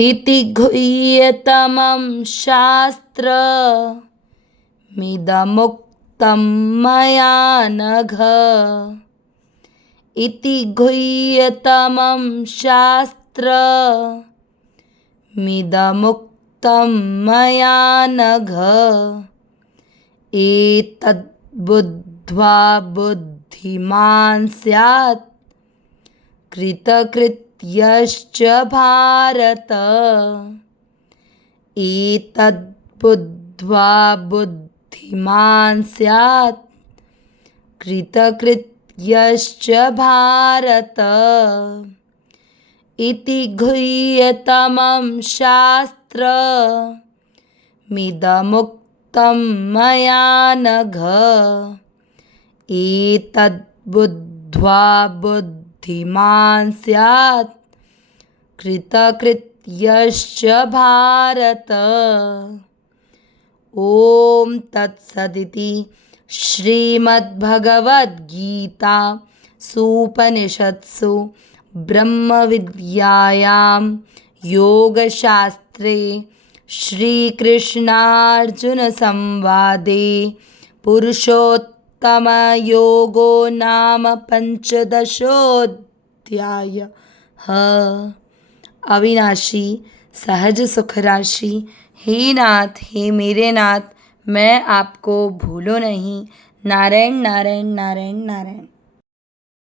इति गुह्यतमं शास्त्रमिदमुक्तं मया नघ। इति गुह्यतमं शास्त्रमिदमुक्तं मया नघ। एतद्बुद्ध्वा बुद्धिमान् स्यात् कृतकृत्यश्च भारत। एतद्बुद्ध्वा बुद्धिमान् स्यात् कृतकृत्यश्च भारत। इति गुह्यतमं शास्त्रमिदमुक्तं मया नघ। एतद्बुद्ध्वा बुद्धिमान् स्यात् कृतकृत्यश्च भारत। ॐ तत्सदिति श्रीमद्भगवद्गीतासूपनिषत्सु ब्रह्मविद्यायां योगशास्त्रे श्रीकृष्णार्जुनसंवादे पुरुषोत्तमयोगो नाम पंचदशोऽध्यायः। अविनाशी सहज सुख राशि, हे नाथ हे मेरे नाथ, मैं आपको भूलूं नहीं। नारायण नारायण नारायण नारायण।